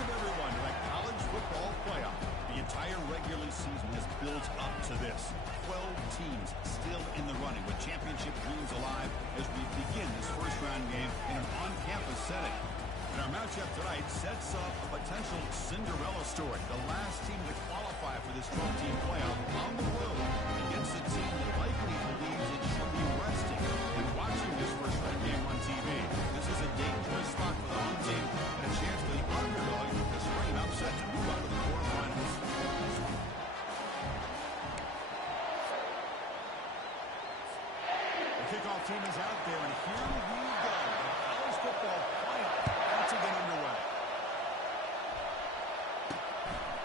Welcome, everyone, to the college football playoff. The entire regular season has built up to this. 12 teams still in the running with championship dreams alive as we begin this first-round game in an on-campus setting. And our matchup tonight sets up a potential Cinderella story. The last team to qualify for this 12-team playoff on the road against a team that likely believes it should be resting and watching this first-round game on TV. This is a dangerous spot for the home team and a chance for the underdog to spring an upset to move on to the quarterfinals. The kickoff team is out there, and here we go. The college football playoff about to get underway.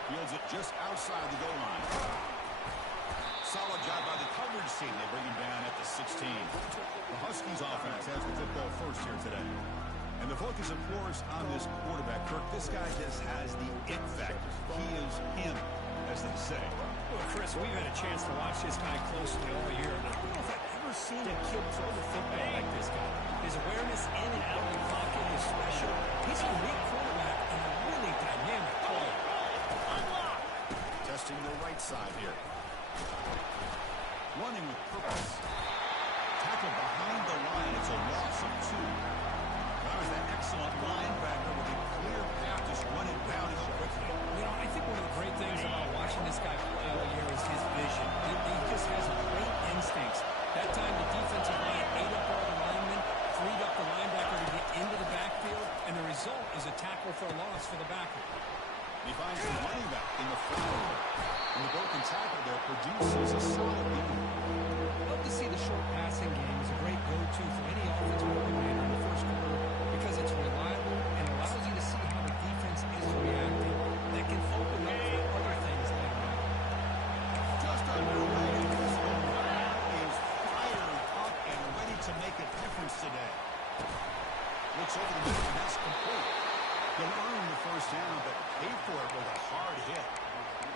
Fields it just outside the goal line. Solid job by the coverage team. They bring him down at the 16. The Huskies offense has the football first here today. And the focus, of course, on this quarterback, Kirk. This guy just has the it factor. He is him, as they say. Well, Chris, we've had a chance to watch this guy closely all year. I don't know if I've ever seen a kid throw the football like this guy. His awareness in and out of the pocket is special. He's a unique quarterback and a really dynamic player. Testing the right side here. Running with purpose. Tackle behind the line. It's a loss of 2. That was an excellent linebacker with a clear path to run it down and go quickly. You know, I think one of the great things about watching this guy play all year is his vision. He just has great instincts. That time the defensive line ate up all the linemen, freed up the linebacker to get into the backfield, and the result is a tackle for a loss for the backer. He finds the running back in the flat. And the broken tackle there produces a solid game. I love to see the short passing game as a great go-to for any offensive coordinator in the first quarter because it's reliable and allows you to see how the defense is reacting. That can open up for other things later on. Just underway. This one is fired up and ready to make a difference today. Looks over the middle, and that's complete. They'll earn the first down, but pay for it with a hard hit.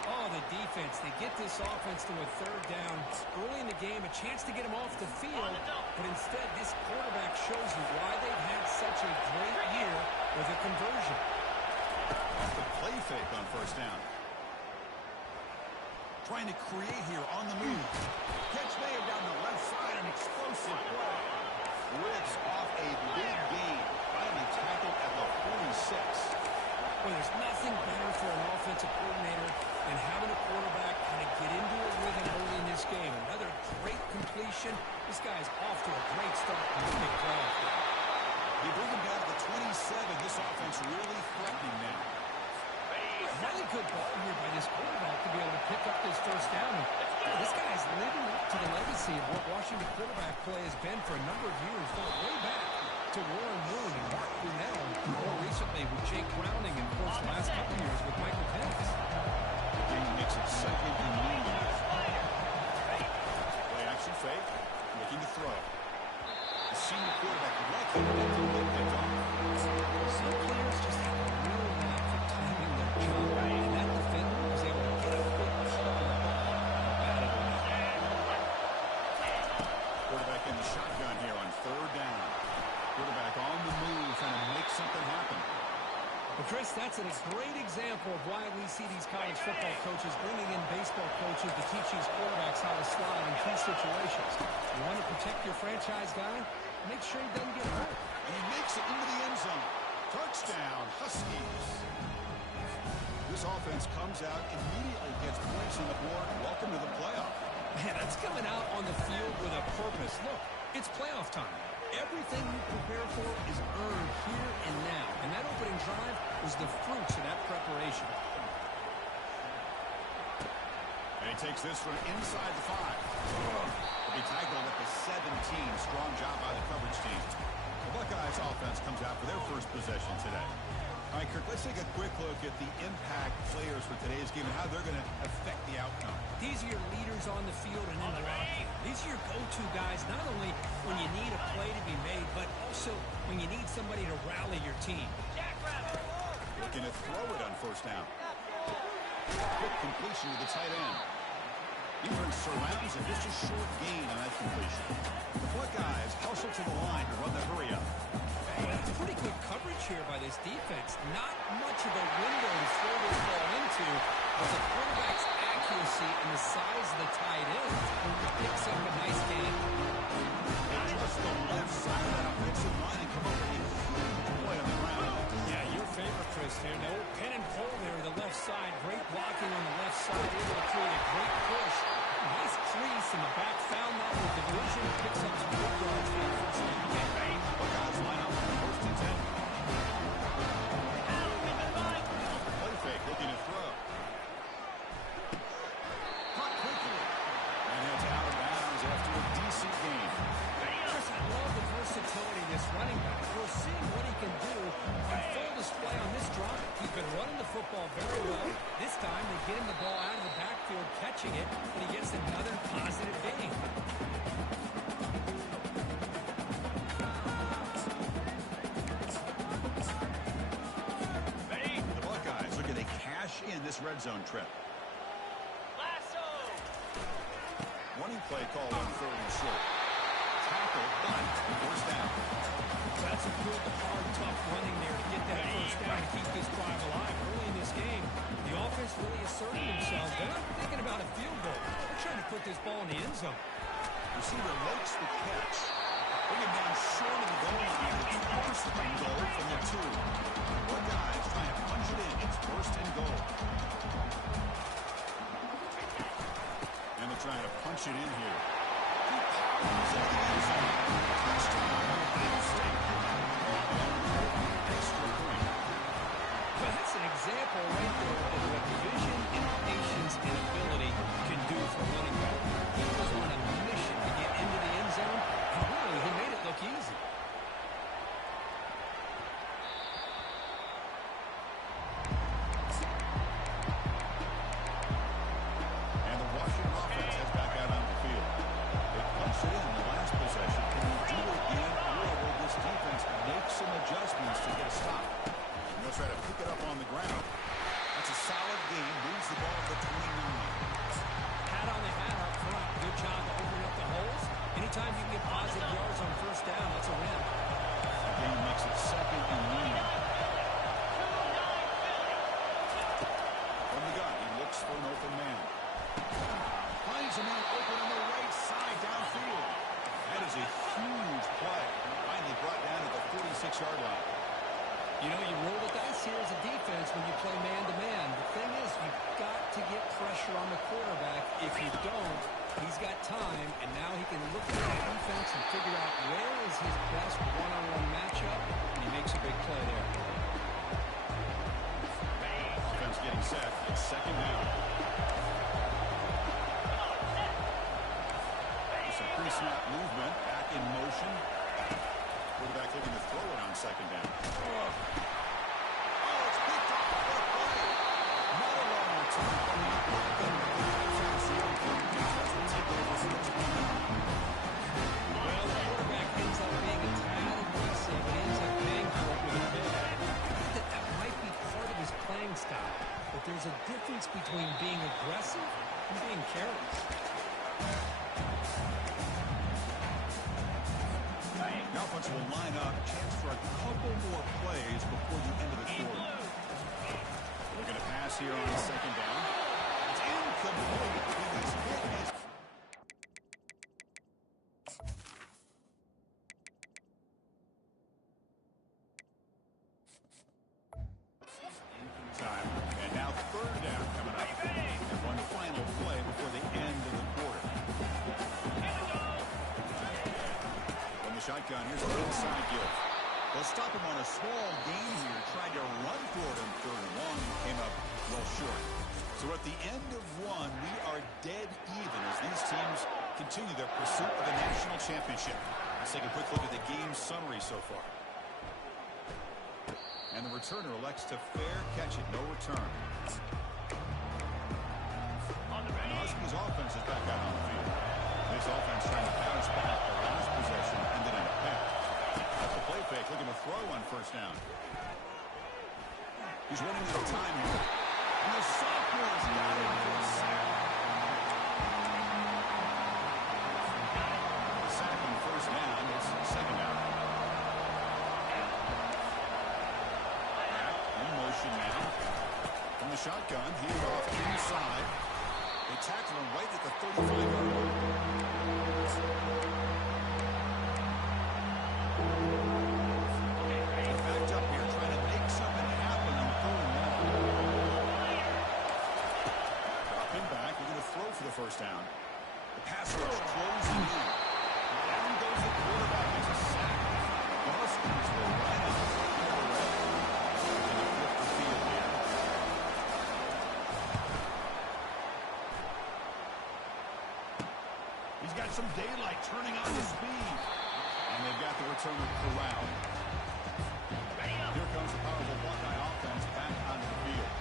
Oh, the defense. They get this offense to a third down. Early in the game, a chance to get him off the field, but instead this quarterback shows you why they've had such a great year with a conversion. Off the play fake on first down. Trying to create here on the move. Catch made down the left side, an explosive play. Rips off a big gain. Finally tackled at the 46. Well, there's nothing better for an offensive coordinator than having a quarterback kind of get into a rhythm early in this game. Another great completion. This guy's off to a great start. Big playoff game. They bring him down to the 27. This offense really threatening now. Really good ball here by this quarterback to be able to pick up this first down. And this guy is living up to the legacy of what Washington quarterback play has been for a number of years, going way back to Warren Moon and Mark Brunell, and more recently with Jake Browning, and of course the last couple of years with Michael Penix. King makes it second and long. Play action fake, looking to throw. The senior quarterback lucky enough to get picked off. Some players just have a real knack for timing their jump, and that defender was able to get a quick shot. Quarterback in the shotgun here on third down. Quarterback on the move, trying to make something happen. Well, Chris, that's a great example of why we see these college football coaches bringing in baseball coaches to teach these quarterbacks how to slide in key situations. You want to protect your franchise guy? Make sure he doesn't get hurt. And he makes it into the end zone. Touchdown, Huskies. This offense comes out, immediately gets points on the board. Welcome to the playoff. Man, that's coming out on the field with a purpose. Look, it's playoff time. Everything you prepare for is earned here and now. And that opening drive was the fruits of that preparation. And he takes this from inside the 5. He'll be tackled at the 17. Strong job by the coverage team. The Buckeyes offense comes out for their first possession today. All right, Kirk, let's take a quick look at the impact players for today's game and how they're going to affect the outcome. These are your leaders on the field and in the locker room. These are your go-to guys, not only when you need a play to be made, but also when you need somebody to rally your team. Looking to throw it on first down. Quick completion to the tight end. Defense surrounds him, just a short gain on that completion. The Buckeyes hustle to the line to run the hurry up. Pretty good coverage here by this this defense. Not much of a window to throw this ball into, but the quarterback's accuracy and the size of the tight end picks up a nice gain. Just the left side of that offensive line and come up with a huge play on the ground. Yeah, your favorite, Chris, there. No pin and pull there, the left side. Great blocking on the left side, able to create a great push. Nice crease in the back, found that with division, picks up some good yards for the first down. Buckeyes line up on first and 10. Play fake, looking to throw. Caught quickly. And it's out of bounds after a decent game. Chris, I love the versatility of this running back. We're seeing what he can do on full display on this drive. He's been running the football very well. This time they get him the ball out of the backfield, catching it, and he gets another positive gain. The Buckeyes looking to cash in this red zone trip. Running play call on third and short. Tackle, but first down. That's a good, hard, tough running there to get that first down to keep this drive alive early in this game. The offense really asserted themselves. They're not thinking about a field goal. They're trying to put this ball in the end zone. Receiver makes the catch. Bring it down short of the goal line. It's first and goal from the 2. Buckeyes trying to punch it in. It's first and goal. And they're trying to punch it in here. He powers into the end zone. Touchdown, Ohio State. Extra point. Well, that's an example right there of what vision and patience and ability can do for a running back. He was on a mission to get into the end zone, and really, he made it look easy. And the Washington offense heads back out on the field. They punched it in the last possession. Can they do it again, or will this defense make some adjustments to get a stop? And they'll try to pick it up on the ground. That's a solid game. Moves the ball to 29. Hat on the hat up front. Good job of opening up the holes. Anytime you can get positive yards on first down, that's a win. The game makes it second and 9. From the gun, he looks for an open man. Finds a man open on the right side downfield. That is a huge play. Finally brought down at the 46-yard line. You know, you roll the dice here as a defense when you play man-to-man. The thing is, you've got to get pressure on the quarterback. If you don't, he's got time, and now he can look at the defense and figure out where is his best one-on-one matchup, and he makes a big play there. Offense getting set. It's second down. Some pre-snap movement. Back in motion. Quarterback looking to throw it on second down. Oh, it's picked off. What a play. Not a long return. Well, the quarterback ends up being a tad aggressive, but he ends up paying for it with a pick. I think that might be part of his playing style, but there's a difference between being aggressive and being careless. Now offense will line up. Chance for a couple more plays before the end of the quarter. Looking to pass here on second down. It's incomplete. He was hit as time. And now third down coming up. And one final play before the end of the quarter. From the shotgun, here's the inside give. They'll stop him on a small gain here. Tried to run for it in third and long. Came up well short. So at the end of one, we are dead even as these teams continue their pursuit of the national championship. Let's take a quick look at the game summary so far. And the returner elects to fair catch it, no return. And the Huskies offense is back out on the field. This offense trying to bounce back. The last possession ended in a pick. That's the play fake, looking to throw on first down. He's running out of time here. And the sophomore's got him for a sack. The sack on first down. It's second down. shotgun, hand off inside. They tackle him right at the 35-yard line. They're backed up here trying to make something happen on third and long. Drop him back. We're going to throw for the first down. The pass rush closing in. Down goes the quarterback. Makes a sack. The Huskies will line up. He's got some daylight turning on the speed. And they've got the returner corralled. Here comes the powerful Buckeye offense back onto the field.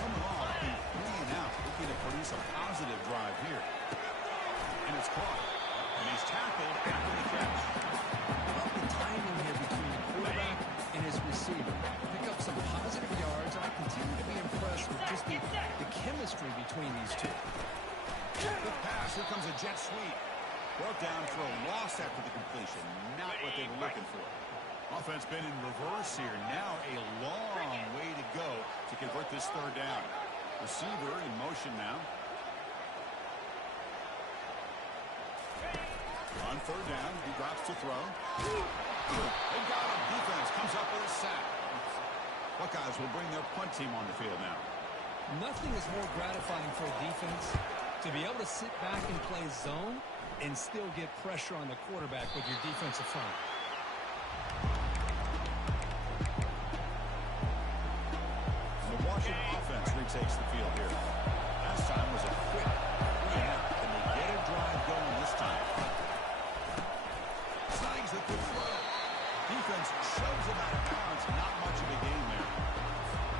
Coming off the 3 and out, looking to produce a positive drive here. And it's caught. And he's tackled after the catch. I love the timing here between the quarterback and his receiver. Pick up some positive yards. I continue to be impressed with just the chemistry between these two. Quick pass. Here comes a jet sweep. Brought down for a loss after the completion. Not what they were looking for. Offense been in reverse here. Now a long way to go to convert this third down. Receiver in motion now. On third down, he drops to throw. They got him. Defense comes up with a sack. Buckeyes will bring their punt team on the field now. Nothing is more gratifying for a defense to be able to sit back and play zone and still get pressure on the quarterback with your defensive front. The Washington offense retakes the field here. Last time was a quick 3 and out. Can they get a drive going this time? Signs a good throw. Defense shoves him out of bounds. Not much of a game there.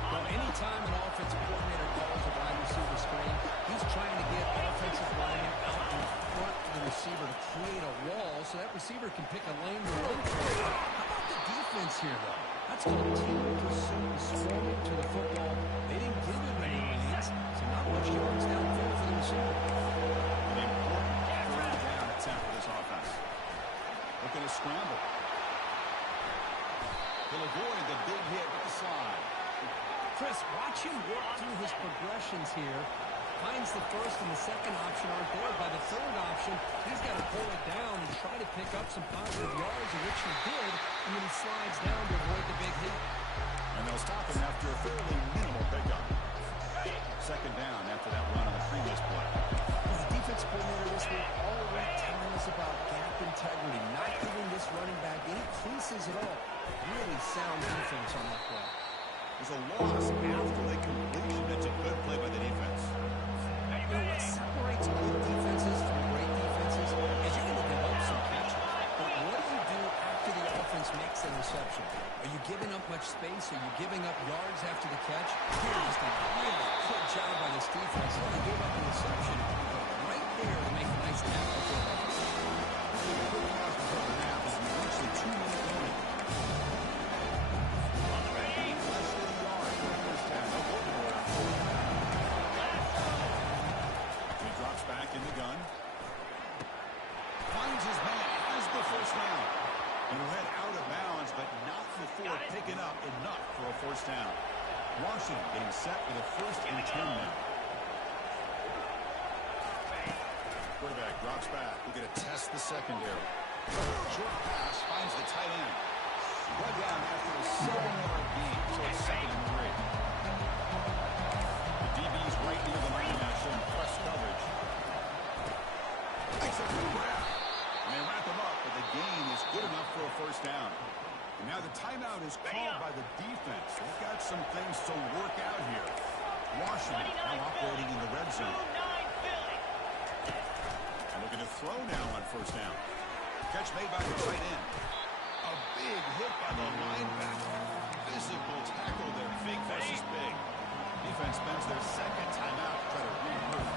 Well, anytime an offensive coordinator calls a wide receiver screen, he's trying to get offensive linemen out in front of the receiver to create a wall so that receiver can pick a lane to run through. How about the defense here, though? That's called team pursuit, swarming to the football. They didn't give him any lanes, so not much yards downfield for the receiver. An important third down attempt for this offense. Looking to scramble. He'll avoid the big hit with the slide. Chris, watch him work through his progressions here. Finds the first and the second option aren't there. By the third option, he's got to pull it down and try to pick up some positive yards, of which he did, and then he slides down to avoid the big hit. And they'll stop him after a fairly minimal pickup. Second down after that run on the previous play. The defense coordinator this week already telling us about gap integrity, not giving this running back any creases at all. Really sound defense on that play. There's a loss after the completion. That's a good play by the defense. You know, what separates good defenses from great defenses is you're going to develop some catches. But what do you do after the offense makes a reception? Are you giving up much space? Are you giving up yards after the catch? Here, just a really good job by this defense. They gave up a reception right there to make a nice tackle for them. Quick pass before the half as we reach the 2-minute limit. Less than a yard for the first down. He drops back in the gun. Finds his man as the first down. And he'll head out of bounds, but not before picking up enough for a first down. Washington getting set with a 1st and 10 now. Quarterback drops back. We're going to test the secondary. Short pass finds the tight end. Run down after a 7-yard gain, so it's 2nd and 3. The DB's right near the line now, showing press coverage. Makes a good grab. And they wrap him up, but the gain is good enough for a first down. And now the timeout is called by the defense. They've got some things to work out here. Washington now operating in the red zone. And looking to throw now on first down. Catch made by the tight end. A big hit by the linebacker. Physical tackle there. Big versus big. Defense spends their 2nd timeout to try to regroup.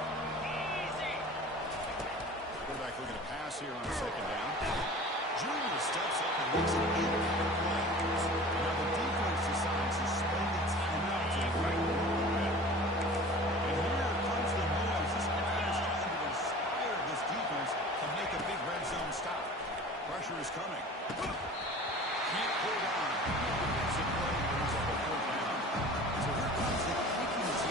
Quarterback looking to pass here on 2nd down. Junior steps up and makes an impact play. Now the defense decides to spend the timeout to regroup a bit. And here comes the noise. This crowd is trying to inspire this defense to make a big red zone stop. Pressure is coming. Can't hold on. Defensive play brings up a 4th down. So here comes the kicking team.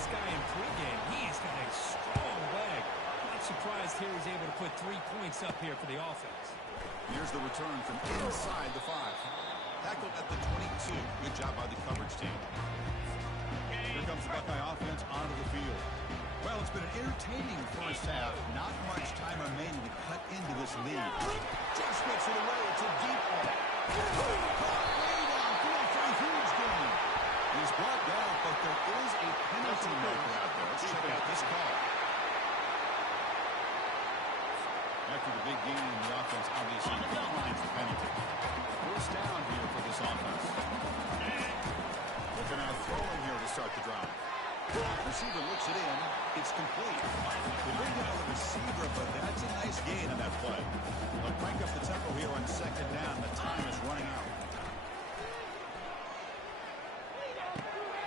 this guy in pregame. He's got a strong leg. Not surprised here he's able to put 3 points up here for the offense. Here's the return from inside the 5. Tackled at the 22. Good job by the coverage team. Here comes the Buckeye offense onto the field. Well, it's been an entertaining first half. Not much time remaining to cut into this lead. Just gets it away. It's a deep ball. Caught way downfield for a huge gain. He's brought down, but there is a penalty marker out there. Let's check out this call. After the big gain in the offense, obviously declines the penalty. First down here for this offense. Looking out throwing here to start the drive. Receiver looks it in. It's complete. They bring down the receiver, but that's a nice gain on that play. They'll crank up the tempo here on second down. The time is running out.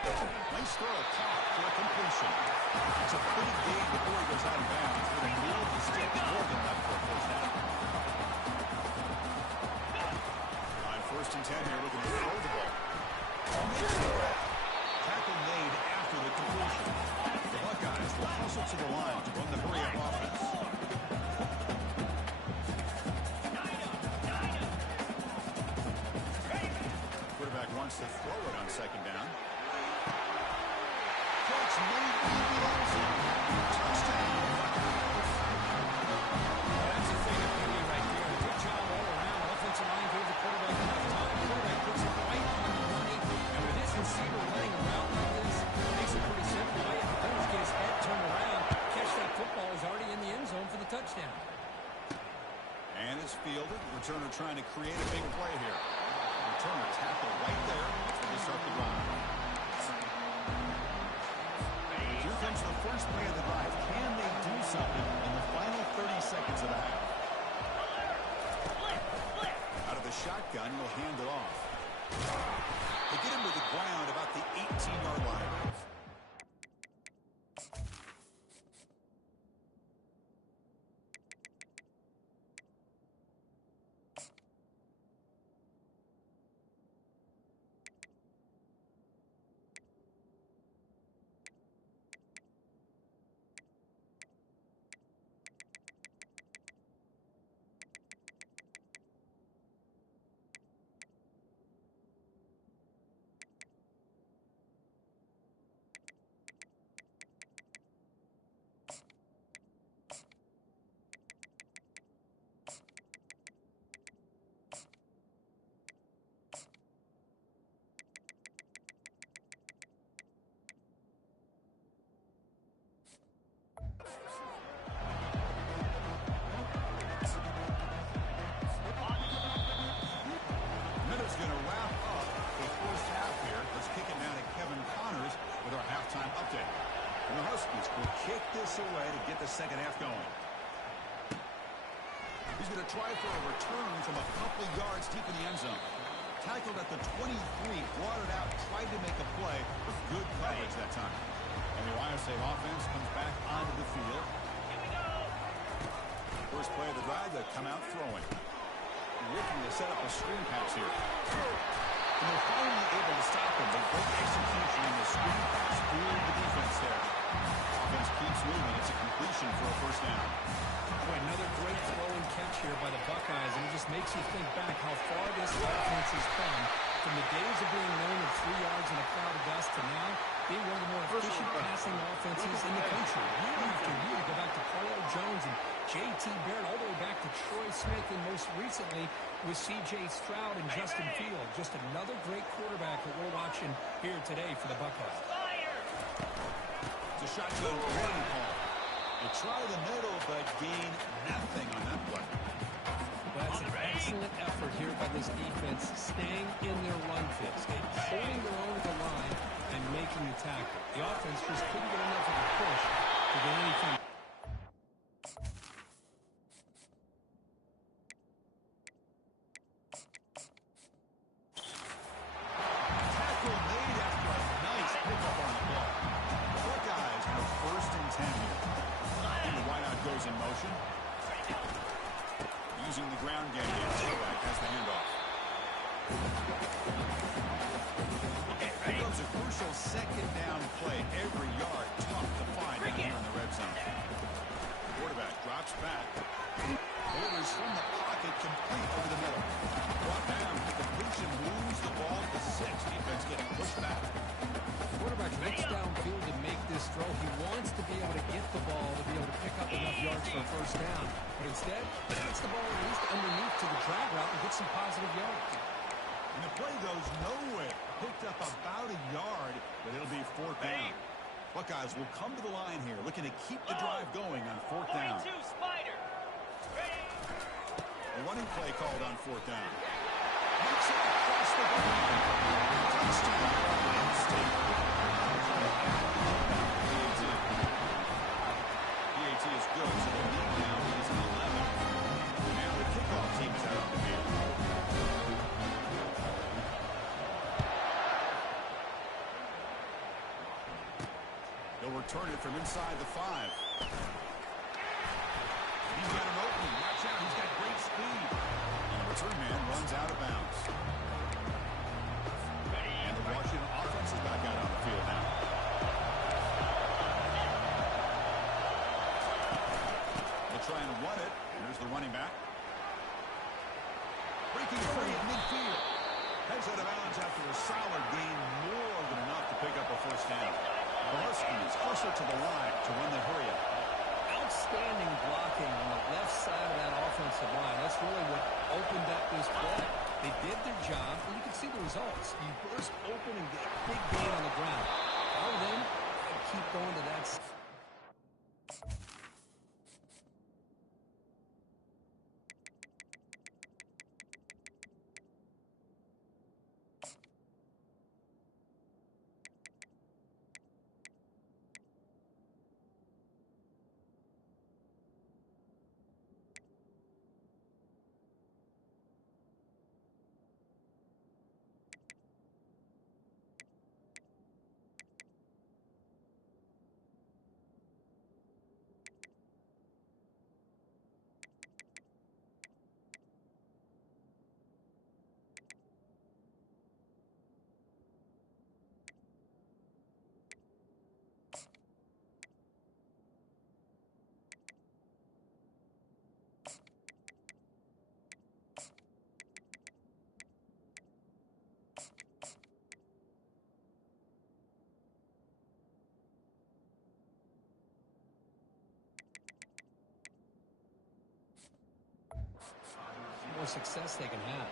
Nice throw caught for a completion. It's a pretty gain before he goes out of bounds. With a nail to stick more than enough for a first down. On 1st and 10 here, looking to throw the ball. Tackle made after the completion. The Buckeyes will hustle to the line to run the hurry-up offense. Quarterback wants to throw it on second down. Catch made in the end zone. Touchdown. That's a thing of beauty right there. Good job all around. Offensive line gave the quarterback enough time. The quarterback puts it right on the money. And with this receiver running around like this, it makes it pretty simple. All you have to do is get his head turned around, catch that football. Is already in the end zone for the touchdown. And it's fielded. Returner trying to create a big play here. Returner tackle right there as they start the drive. Here comes the first play of the drive. Can they do something in the final 30 seconds of the half? Out of the shotgun, he'll hand it off. They get him to the ground about the 18-yard line. Away to get the second half going. He's going to try for a return from a couple yards deep in the end zone. Tackled at the 23, brought it out, tried to make a play with good coverage that time. And the Ohio State offense comes back onto the field. Here we go. First play of the drive, they come out throwing. Looking to set up a screen pass here. And they're finally able to stop him. They great execution in the screen pass. Fooled the defense there. Offense keeps moving. It's a completion for a first down. Boy, another great throw and catch here by the Buckeyes, and it just makes you think back how far this offense has come from the days of being known of 3 yards in a cloud of dust to now being one of the more efficient passing offenses in the country. Year after year, go back to Carlo Jones and J.T. Barrett, all the way back to Troy Smith, and most recently with C.J. Stroud and Justin Fields. Just another great quarterback that we're watching here today for the Buckeyes. It's a shotgun running call. They try the middle, but gain nothing on that play. Well, that's an excellent effort here by this defense, staying in their run fix, holding their own at the line, and making the tackle. The offense just couldn't get enough of a push to get anything. Tackle made after a nice pickup on the ball. Buckeyes have 1st and 10 here. And the wideout goes in motion. Using the ground game, the quarterback has the handoff. Here comes a crucial second down play. Every yard first down. But instead, he gets the ball released underneath to the drag route and gets some positive yards. And the play goes nowhere. Picked up about a yard, but it'll be fourth down. Buckeyes will come to the line here, looking to keep the drive going on fourth down. A running play called on fourth down. Makes it across the goal line. Touchdown, Ohio State. PAT is good, so the lead now is 11. And now the kickoff team is out on the field. They'll return it from inside the 5. He's got an opening. Watch out. He's got great speed. And the return man runs out of bounds. And the Washington offense is back out on the field now. They'll try and run it. Here's the running back. Breaking free at midfield. Heads out of bounds after a solid gain. More than enough to pick up a first down. Is closer to the line to run the hurry up. Outstanding blocking on the left side of that offensive line. That's really what opened up this play. They did their job, and you can see the results. You burst open and get a big gain on the ground. All of them keep going to that side. More success they can have.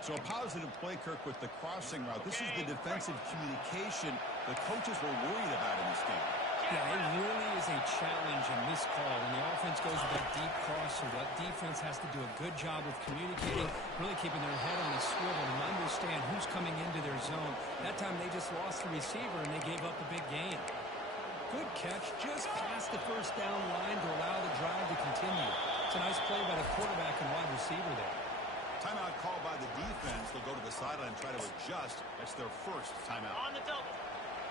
So a positive play, Kirk, with the crossing route. This is the defensive communication the coaches were worried about in this game. Yeah, it really is a challenge in this call. When the offense goes with that deep crosser, that defense has to do a good job of communicating, really keeping their head on a swivel and understand who's coming into their zone. That time they just lost the receiver and they gave up the big gain. Good catch, just past the first down line to allow the drive to continue. It's a nice play by the quarterback and wide receiver there. Timeout called by the defense. They'll go to the sideline and try to adjust. That's their first timeout. On the double.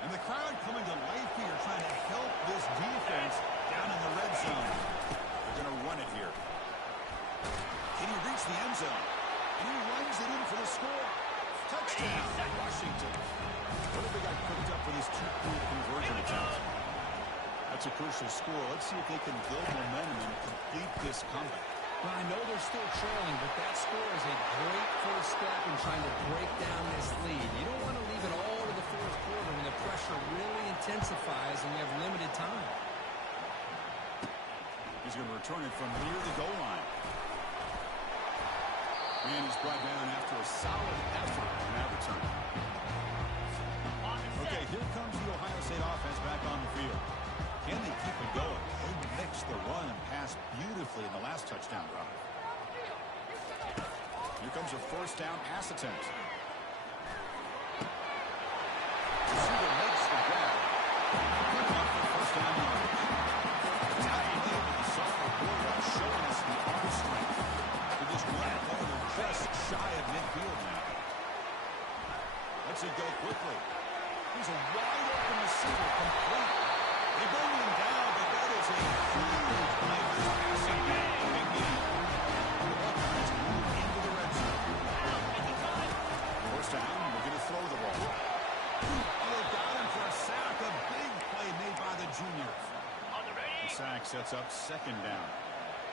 And the crowd coming to life here, trying to help this defense down in the red zone. They're going to run it here. Can he reach the end zone? And he runs it in for the score. Touchdown, Washington. What have they got cooked up for this two-point conversion attempt? That's a crucial score. Let's see if they can build momentum and complete this comeback. Well, I know they're still trailing, but that score is a great first step in trying to break down this lead. You don't want to leave it all to the fourth quarter when the pressure really intensifies and you have limited time. He's going to return it from near the goal line. And he's brought down after a solid effort in that return. Okay, here comes the Ohio State offense back on the field. Can they keep it going? They mixed the run and pass beautifully in the last touchdown drive. Here comes a first down pass attempt. Receiver makes the grab. First down yardage. Tackle made with the sophomore quarterback showing us the arm strength. With this one play, they're just shy of midfield now. Lets it go quickly. He's a wide open receiver, complete. They bring him down, but that is a huge play for this passing game. Big lead. The Buckeyes move into the red zone. First down, we're going to throw the ball. And they got him for a sack. A big play made by the junior. The sack sets up second down.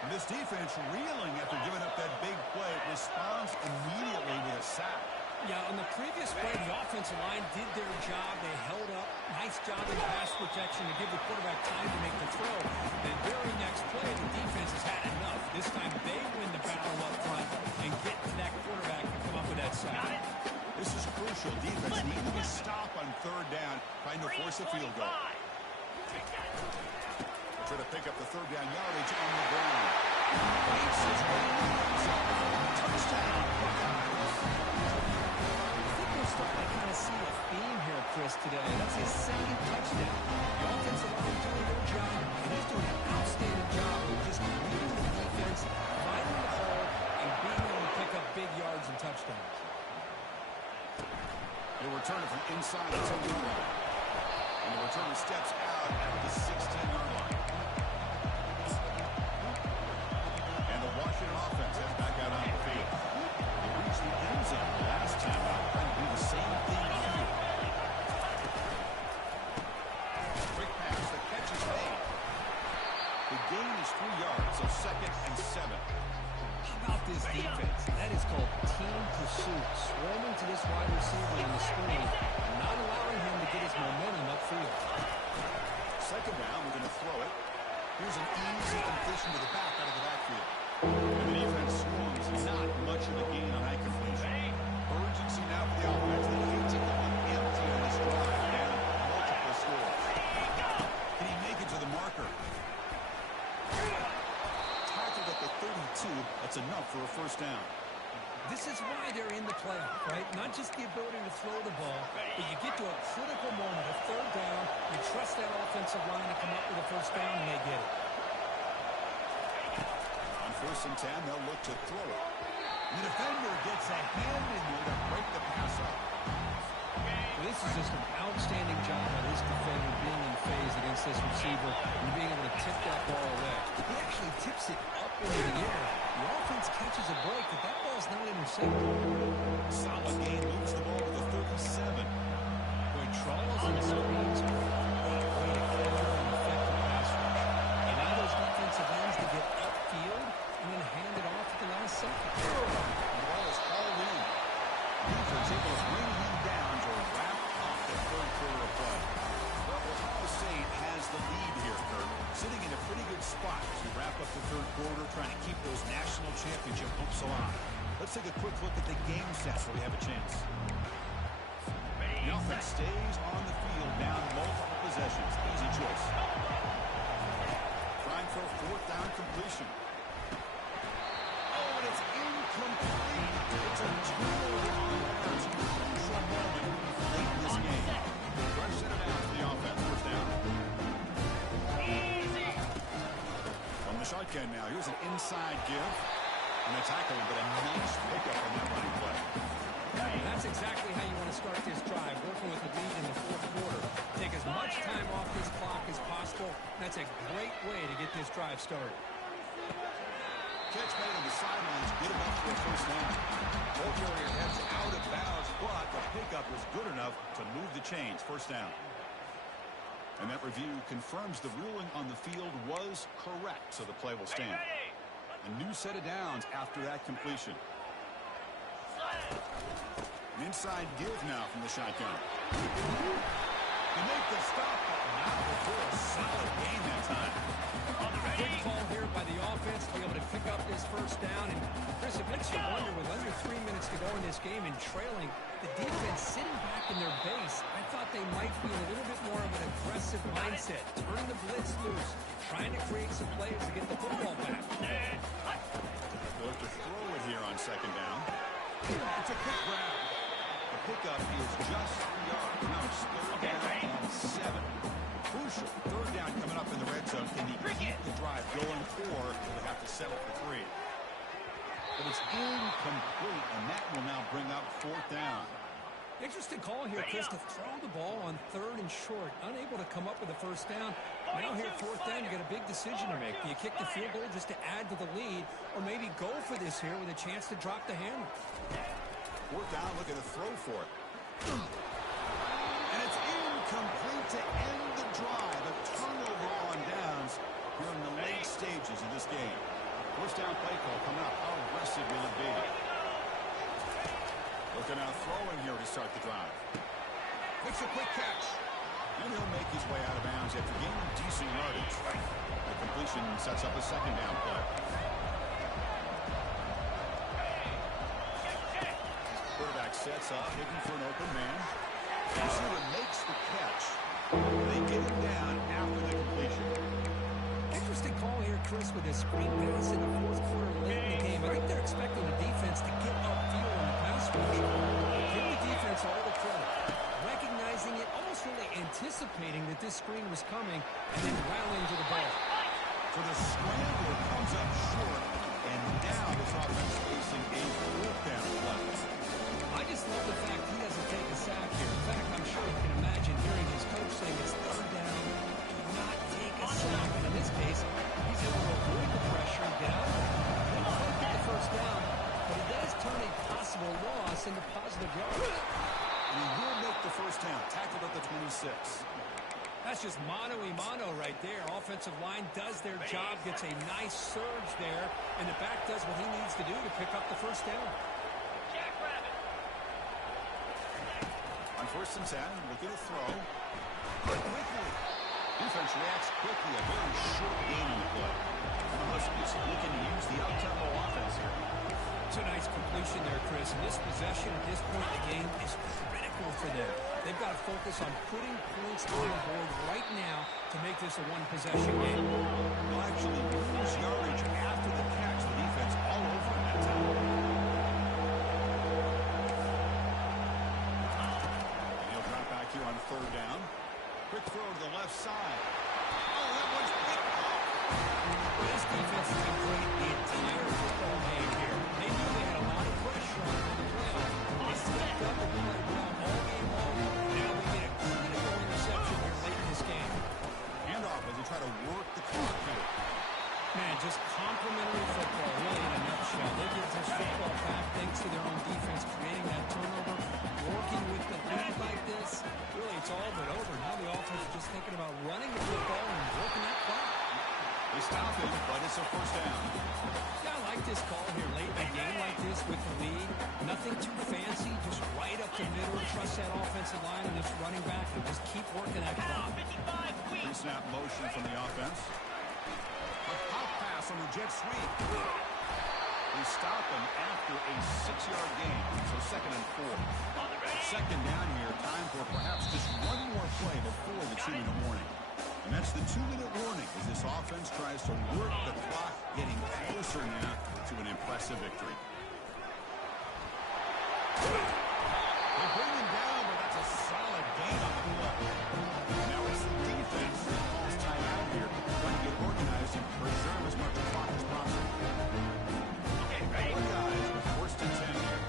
And this defense reeling after giving up that big play. Responds immediately with a sack. Yeah, on the previous play, the offensive line did their job. They held up. Nice job in pass protection to give the quarterback time to make the throw. And very next play, the defense has had enough. This time they win the battle up front and get to that quarterback and come up with that sack. This is crucial. Defense needing to stop on third down, trying to force a field goal. Try to pick up the third down yardage on the ground. Bates is running touchdown. I think we're starting to kind of see a theme here, Chris, today. That's his second touchdown. The offensive line doing their job, and he's doing an outstanding job of just reading the defense, finding the hole, and being able to pick up big yards and touchdowns. He'll return it from inside the 10-yard line. And the returner steps out at the 16-yard line. And the Washington offense heads back out on the field. They reached the end zone last time out, trying to do the same thing here. Quick pass, the catch is made. The gain is 3 yards, so 2nd and 7. How about this defense? That is called team pursuit. Swarming to this wide receiver in the screen, not allowing him to get his momentum upfield. 2nd down, we're going to throw it. Here's an easy completion to the back out of the backfield. And the defense swarms. Not much of a gain on that completion. Urgency now for the offense. They hate to go empty on this drive. Down multiple scores. Can he make it to the marker? Tackled at the 32. That's enough for a first down. This is why they're in the playoff, right? Not just the ability to throw the ball, but you get to a critical moment, a 3rd down, you trust that offensive line to come up with a first down, and they get it. On 1st and 10, they'll look to throw it. The defender gets a hand in there to break the pass up. Well, this is just an outstanding job by this defender being in phase against this receiver and being able to tip that ball away. He actually tips it up into the air. The offense catches a break, but that ball's not intercepted. Solid gain, moves the ball to the 37. Boy, Charles and screens are a great way to counter an effective pass rush. And now those defensive ends to get upfield and then hand it off at the last second. The ball is hauled in. Defense able to bring him down to wrap up the 3rd quarter of play. Well, Ohio State has the lead here, Kurt. Sitting in a pretty good spot as we wrap up the 3rd quarter, trying to keep those national championship hopes alive. Let's take a quick look at the game stats where we have a chance. The offense stays on the field down multiple possessions. Easy choice. Trying for a 4th down completion. Oh, and it's incomplete. It's a turnover on downs. Crucial moment late in this game. Rush set it out for the offense. 1st down. From the shotgun now. Here's an inside give. And a tackle, but a nice pickup on that running play. That's exactly how you want to start this drive, working with the lead in the 4th quarter. Take as much time off this clock as possible. That's a great way to get this drive started. Catch made on the sidelines, good enough for a first down. Ball carrier heads out of bounds, but the pickup was good enough to move the chains. 1st down. And that review confirms the ruling on the field was correct, so the play will stand. A new set of downs after that completion. An inside give now from the shotgun. They make the stop, but not before a solid gain that time. Good call here by the offense to be able to pick up this first down. And Chris, it makes you wonder, with under 3 minutes to go in this game and trailing, the defense sitting back in their base, I thought they might be in a little bit more of an aggressive mindset, turning the blitz loose, trying to create some plays to get the football back. They'll have to throw it here on 2nd down. It's a quick grab. The pickup is just 3 yards. Now it's 3rd down and 7. Crucial 3rd down coming up in the red zone. Can he keep the drive going, or will they have to settle for 3? But it's incomplete, and that will now bring up 4th down. Interesting call here, Chris, to throw the ball on 3rd and short, unable to come up with a first down. Now here, 4th down, you got a big decision to make. Do you kick the field goal just to add to the lead, or maybe go for this here with a chance to drop the hammer? 4th down, look at the throw for it. And it's incomplete to end the drive. A turnover on downs here in the late stages of this game. 1st down play call coming up. How aggressive will it be? Looking out throwing here to start the drive. Makes a quick catch. And he'll make his way out of bounds after gaining decent yardage. The completion sets up a second down play. Quarterback sets up, looking for an open man. Receiver makes the catch. They get him down after the completion. Interesting call here, Chris, with a screen pass in the fourth quarter late in the game. I think they're expecting the defense to get upfield on the pass rush. Give the defense all the credit. Recognizing it, almost really anticipating that this screen was coming, and then rallying to the ball. So the scrambler comes up short, and now this offense facing a fourth down play. I just love the fact he doesn't take a sack here. In fact, I'm sure you can imagine hearing his coach saying it's third down, do not take a sack. And in this case, he's able to avoid the pressure and get out of it. He didn't quite get the first down, but it does turn a possible loss into positive yards. And he will make the first down, tackled at the 26. That's just mano-a-mano right there. Offensive line does their job, gets a nice surge there, and the back does what he needs to do to pick up the first down. On 1st and 10, looking to throw. Quickly. Defense reacts quickly. A very short gain on the play. And the Huskies looking to use the up-tempo offense here. It's a nice completion there, Chris. And this possession at this point in the game is critical for them. They've got to focus on putting points on the board right now to make this a one-possession game. They'll actually lose yardage after the catch. The defense all over in that time. And he'll drop back here on 3rd down. Quick throw to the left side. Oh, that one's picked off. This defense has been great the entire football game here. They knew they had a lot of pressure on them in the playoff. They stepped up and played well all game long. Now we get a critical interception here late in this game. Handoff as they try to work the clock here. Man, just complimentary football, really in a nutshell. They get this football back thanks to their own defense, creating that turnover, working with the lead like this. Really, it's all but over. Now the offense is just thinking about running the football and working that clock. They stop it, but it's a first down. Yeah, I like this call here late in a game like this with the lead. Nothing too fancy, just right up the middle. Trust that offensive line and this running back and just keep working that clock. Pre-snap motion from the offense. A pop pass on the jet sweep. They stop him after a 6-yard gain, so 2nd and 4. Second down here, time for perhaps just one more play before the 2-minute warning. And that's the 2-minute warning as this offense tries to work the clock, getting closer now to an impressive victory. They bring him down, but that's a solid gain on the play. Now it's the defense that calls timeout here, trying to get organized and preserve as much clock as possible. Okay, ready? Guys, with 1st and 10 here.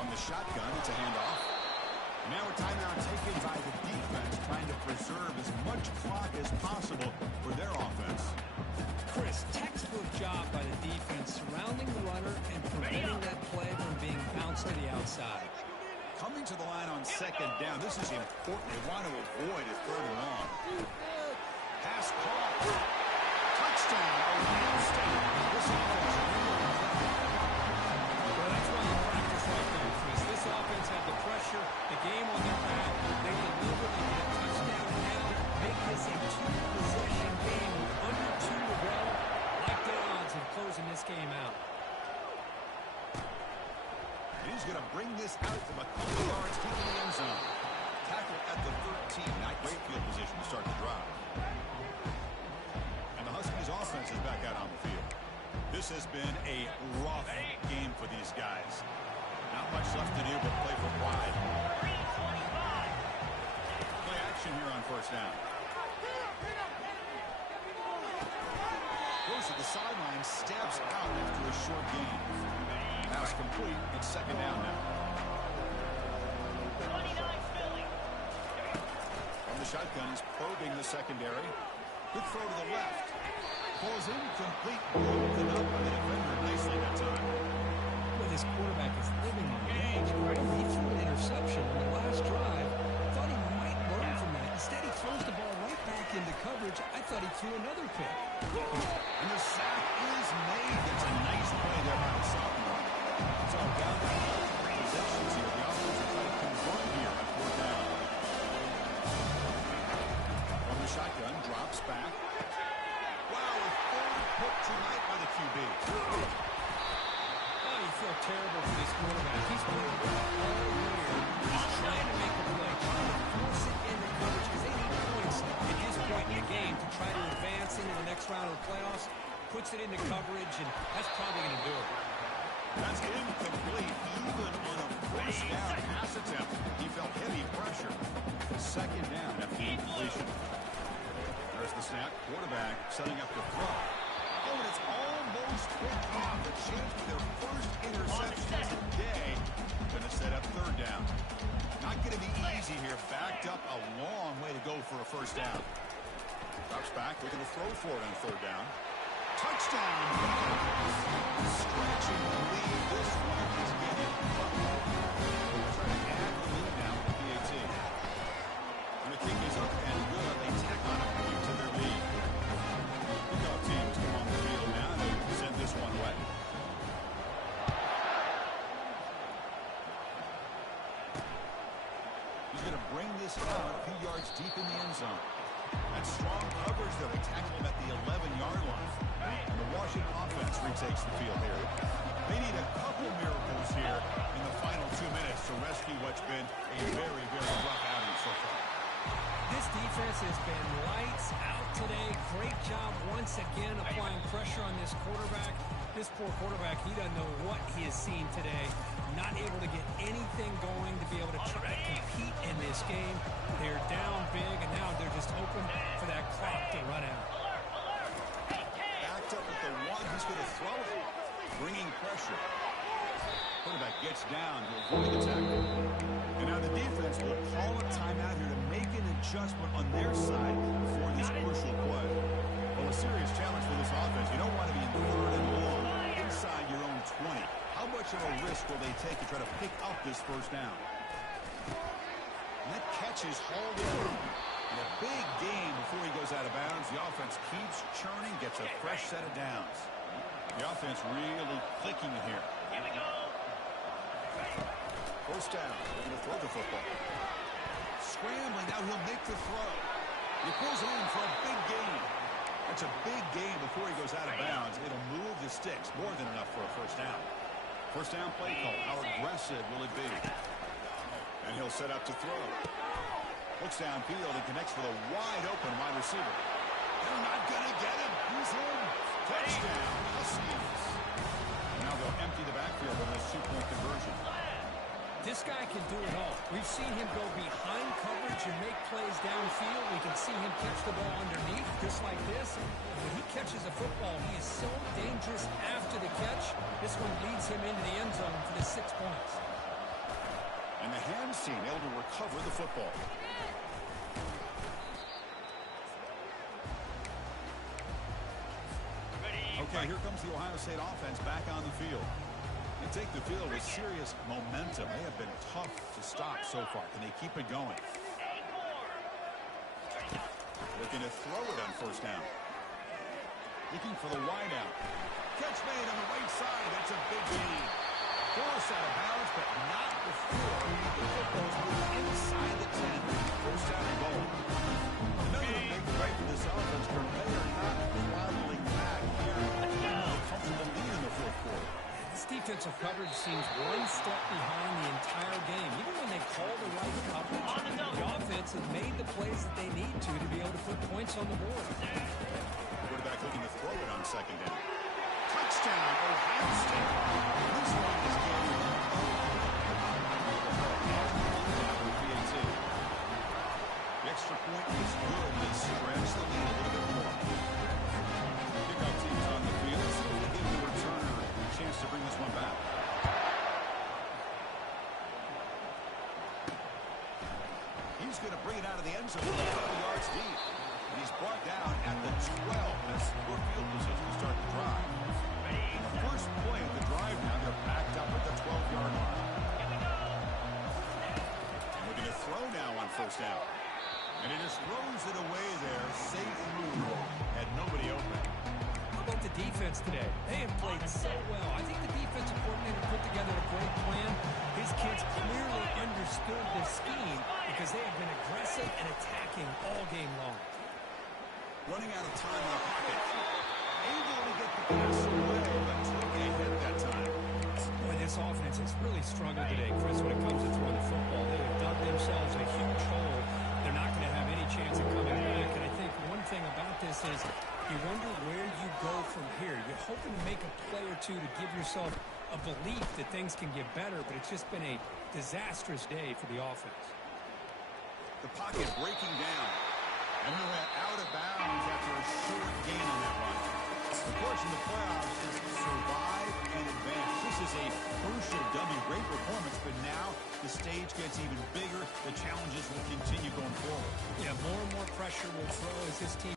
On the shotgun, it's a handoff. Now a timeout taken by the defense, trying to preserve as much clock as possible for their offense. Chris, textbook job by the defense, surrounding the runner and preventing that play from being bounced to the outside. Coming to the line on 2nd down, this is important. They want to avoid a 3rd and long. Pass caught. Touchdown, Ohio State. This offense really well, that's why you practice right there, Chris. This offense had the pressure, the game on their back. They deliberately get a touchdown now, make this a 2-possession game with under 2 to go. Like their odds of closing this game out. He's going to bring this out from a couple yards deep in the end zone. Tackle at the 13. Not great field position to start the drive. And the Huskies offense is back out on the field. This has been a rough game for these guys. Not much left to do but play for pride. Play action here on 1st down. Goes to the sideline, steps out after a short gain. Pass complete. It's 2nd down now. From the shotgun, he's probing the secondary. Good throw to the left. Pulls in, complete, broken up by the defender nicely that time. Well, this quarterback is living on the edge. He threw an interception on the last drive. Thought he might learn from that. Instead, he throws the ball right back into coverage. I thought he threw another pick. And the sack is made. That's a nice play there by the sophomore. So down to 3 possessions here. The offense will try to run here on fourth down. From the shotgun, drops back. Wow, a third pick tonight by the QB. Oh, you feel terrible for this quarterback. He's played well all year. He's trying to make a play, trying to force it into coverage because they need points at this point in the game to try to advance into the next round of the playoffs. Puts it into coverage, and that's probably going to do it. That's incomplete, even on a first down pass attempt. He felt heavy pressure. Second down after the incompletion. There's the snap. Quarterback setting up to throw. Oh, and it's almost picked off. A chance for their first interception of the day. Going to set up third down. Not going to be easy here. Backed up a long way to go for a first down. Drops back. Looking to throw for it on third down. Touchdown. Stretching the lead. This one is getting up. They're trying to add the lead now with the PAT. And the kick is up and good. They tack on a point to their lead. Kickoff teams come on the field now. They send this one away. He's going to bring this out a few yards deep in the end zone. That's strong coverage, though. They tackle him at the 11-yard line. And the Washington offense retakes the field here. They need a couple miracles here in the final 2 minutes to rescue what's been a very, very rough outing so far. This defense has been lights out today. Great job once again applying pressure on this quarterback. This poor quarterback, he doesn't know what he has seen today. Not able to get anything going to be able to try to compete in this game. They're down big, and now they're just open for that clock to run out. Backed up with the one. He's going to throw it. Bringing pressure. Quarterback gets down to avoid the tackle. And now the defense will call a timeout here to make an adjustment on their side before this crucial play. Well, a serious challenge for this offense. You don't want to be in third and long inside your own 20. How much of a risk will they take to try to pick up this first down? And that catch is hauled in. And a big gain before he goes out of bounds. The offense keeps churning, gets a fresh set of downs. The offense really clicking here. Here we go. First down. Looking to throw the football. Scrambling. Now he'll make the throw. He pulls it in for a big gain. That's a big gain before he goes out of bounds. It'll move the sticks. More than enough for a first down. First down play call. How aggressive will it be? And he'll set up to throw. Looks downfield and connects with a wide open wide receiver. They're not going to get him. He's in. Touchdown, Huskies. And now they'll empty the backfield on this two-point conversion. This guy can do it all. We've seen him go behind coverage and make plays downfield. We can see him catch the ball underneath, just like this. When he catches a football, he is so dangerous after the catch. This one leads him into the end zone for the 6 points. And the hands team able to recover the football. Okay, here comes the Ohio State offense back on the field. They take the field with serious momentum. They have been tough to stop so far. Can they keep it going? Looking to throw it on first down. Looking for the wideout. Catch made on the right side. That's a big gain. Forced out of bounds, but not before the football's moved inside the 10. First down and goal. Another big play for this offense, but they are not throttling back here. A comfortable lead in the fourth quarter. This defensive coverage seems one step behind the entire game. Even when they call the right coverage, the offense has made the plays that they need to be able to put points on the board. Quarterback looking to throw it on second down. Touchdown, Ohio State. This one is getting the extra point is good. They stretch the lead a little bit more. Kickoff team's on the field. So we'll give the returner a chance to bring this one back. He's going to bring it out of the end zone, 12 yards deep. And he's brought down at the 12 as poor field position to start the drive. And the first play of the drive now, they're backed up at the 12-yard line. And we're going to throw now on first down. And he just throws it away there. Safe move. Had nobody open. How about the defense today? They have played so well. I think the defensive coordinator put together a great plan. His kids clearly understood the scheme because they have been aggressive and attacking all game long. Running out of time in the pocket. Able to get the pass away, but took a hit that time. Boy, this offense has really struggled today, Chris, when it comes to throwing the football. They have dug themselves a huge hole. They're not going to have any chance of coming back. And I think one thing about this is you wonder where you go from here. You're hoping to make a play or two to give yourself a belief that things can get better, but it's just been a disastrous day for the offense. The pocket breaking down. And he went out of bounds after a short gain on that run. Of course, in the playoffs, is survive and advance. This is a crucial W. Great performance, but now the stage gets even bigger. The challenges will continue going forward. Yeah, more and more pressure will grow as this team